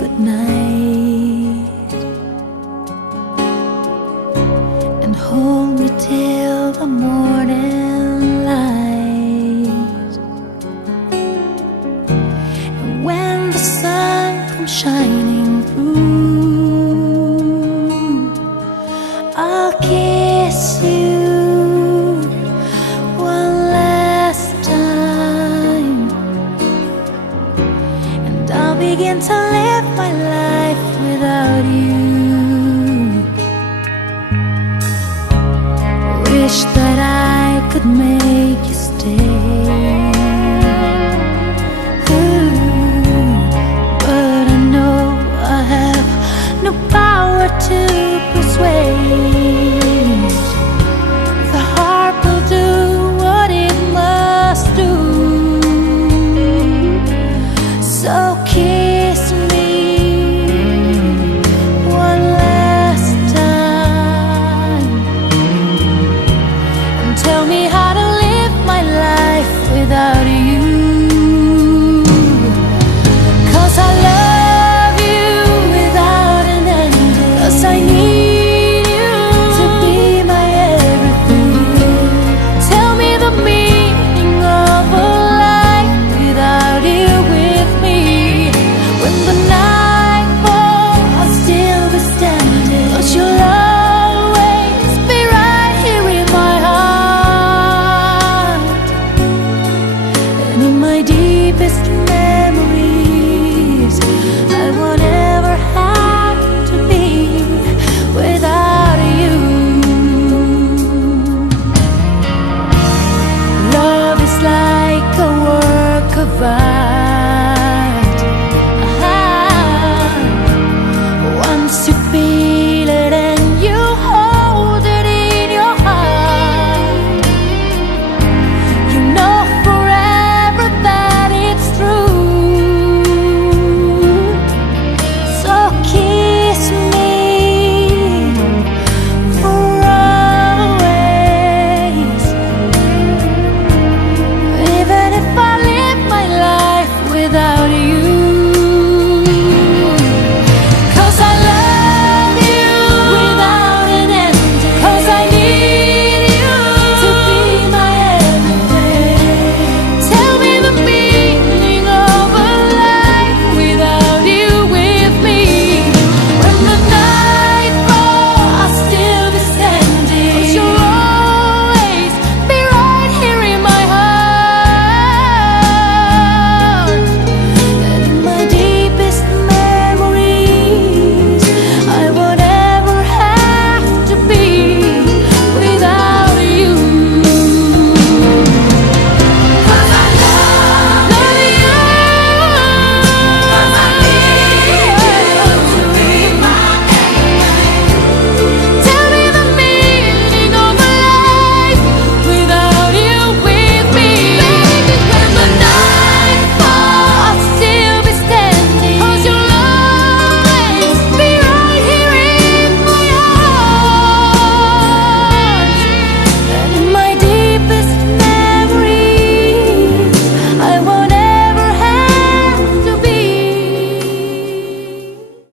goodnight and hold me till the morning light. And when the sun comes shining through, I'll kiss you one last time, and I'll begin to live my life without you. Wish that I could make you stay. But I know I have no power to persuade. The heart will do what it must do. So kiss me one last time and tell me how to live my life without you. 'Cause I love you without an end. 'Cause I need you to be my everything. Tell me the meaning of a life without you with me. When the night falls, I'll still be standing. 'Cause you'll always be right here in my heart. And in my deepest memories, I want